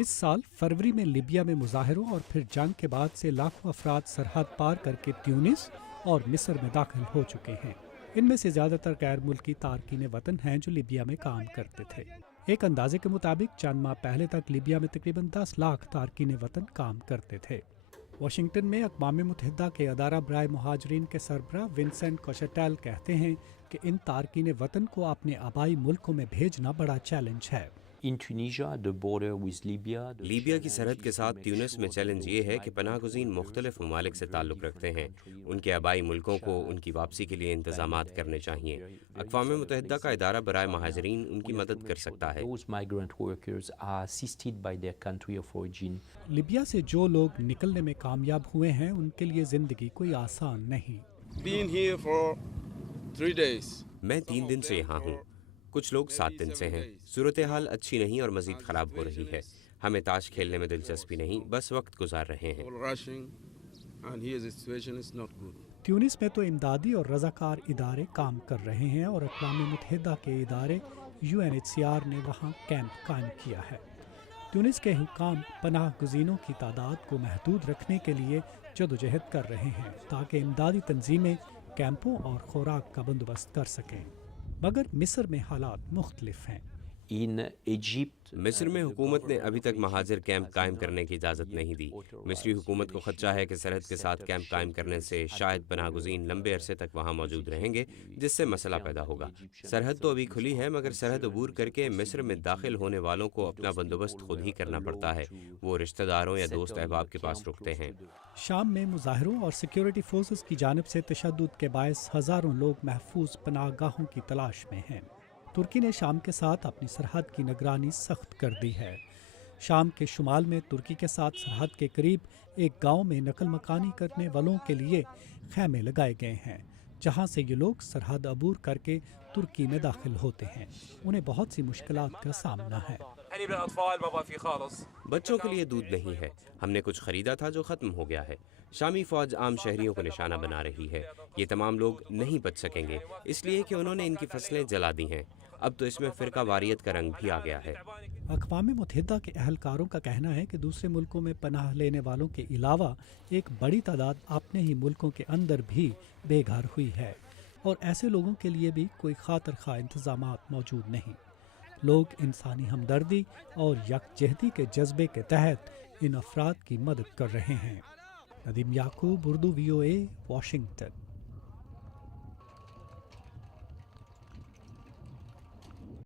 اس سال فروری میں لیبیا میں مظاہروں اور پھر جنگ کے بعد سے لاکھوں افراد سرحد پار کر کے تیونس اور مصر میں داخل ہو چکے ہیں۔ ان میں سے زیادہ تر غیر ملکی تارکین وطن ہیں جو لیبیا میں کام کرتے تھے۔ ایک اندازے کے مطابق چند ماہ پہلے تک لیبیا میں تقریباً 10 لاکھ تارکین وطن کام کرتے تھے۔ واشنگٹن میں اقوام متحدہ کے ادارہ برائے مہاجرین کے سربراہ ونسنٹ کوشٹیل کہتے ہیں کہ ان تارکین وطن کو اپنے آبائی ملکوں میں بھیجنا بڑا چیلنج ہے۔ لیبیا کی سرحد کے ساتھ تیونس میں چیلنج یہ ہے کہ پناہ گزین مختلف ممالک سے تعلق رکھتے ہیں۔ ان کے آبائی ملکوں کو ان کی واپسی کے لیے انتظامات کرنے چاہیے۔ اقوام متحدہ کا ادارہ برائے مہاجرین ان کی مدد کر سکتا ہے۔ لیبیا سے جو لوگ نکلنے میں کامیاب ہوئے ہیں ان کے لیے زندگی کوئی آسان نہیں۔ میں 3 دن سے یہاں ہوں، کچھ لوگ 7 دن سے ہیں۔ صورتحال اچھی نہیں اور مزید خراب ہو رہی ہے۔ ہمیں تاش کھیلنے میں دلچسپی نہیں، بس وقت گزار رہے ہیں۔ تیونس میں تو امدادی اور رضاکار ادارے کام کر رہے ہیں اور اقوام متحدہ کے ادارے UNHCR نے وہاں کیمپ قائم کیا ہے۔ تیونس کے حکام پناہ گزینوں کی تعداد کو محدود رکھنے کے لیے جدوجہد کر رہے ہیں تاکہ امدادی تنظیمیں کیمپوں اور خوراک کا بندوبست کر سکیں، مگر مصر میں حالات مختلف ہیں۔ مصر میں حکومت نے ابھی تک مہاجر کیمپ قائم کرنے کی اجازت نہیں دی۔ مصری حکومت کو خدشہ ہے کہ سرحد کے ساتھ کیمپ قائم کرنے سے شاید پناہ گزین لمبے عرصے تک وہاں موجود رہیں گے، جس سے مسئلہ پیدا ہوگا۔ سرحد تو ابھی کھلی ہے، مگر سرحد عبور کر کے مصر میں داخل ہونے والوں کو اپنا بندوبست خود ہی کرنا پڑتا ہے۔ وہ رشتہ داروں یا دوست احباب کے پاس رکتے ہیں۔ شام میں مظاہروں اور سیکیورٹی فورسز کی جانب سے تشدد کے باعث ہزاروں لوگ محفوظ پناہ گاہوں کی تلاش میں ہیں۔ ترکی نے شام کے ساتھ اپنی سرحد کی نگرانی سخت کر دی ہے۔ شام کے شمال میں ترکی کے ساتھ سرحد کے قریب ایک گاؤں میں نقل مکانی کرنے والوں کے لیے خیمے لگائے گئے ہیں، جہاں سے یہ لوگ سرحد عبور کر کے ترکی میں داخل ہوتے ہیں۔ انہیں بہت سی مشکلات کا سامنا ہے۔ بچوں کے لیے دودھ نہیں ہے، ہم نے کچھ خریدا تھا جو ختم ہو گیا ہے۔ شامی فوج عام شہریوں کو نشانہ بنا رہی ہے۔ یہ تمام لوگ نہیں بچ سکیں گے، اس لیے کہ انہوں نے ان کی فصلیں جلا دی ہیں۔ اب تو اس میں فرقہ واریت کا رنگ بھی آ گیا ہے۔ اقوام متحدہ کے اہلکاروں کا کہنا ہے کہ دوسرے ملکوں میں پناہ لینے والوں کے علاوہ ایک بڑی تعداد اپنے ہی ملکوں کے اندر بھی بے گھر ہوئی ہے، اور ایسے لوگوں کے لیے بھی کوئی خاطر خواہ انتظامات موجود نہیں۔ لوگ انسانی ہمدردی اور یکجہتی کے جذبے کے تحت ان افراد کی مدد کر رہے ہیں۔ ندیم یعقوب، اردو VOA، واشنگٹن۔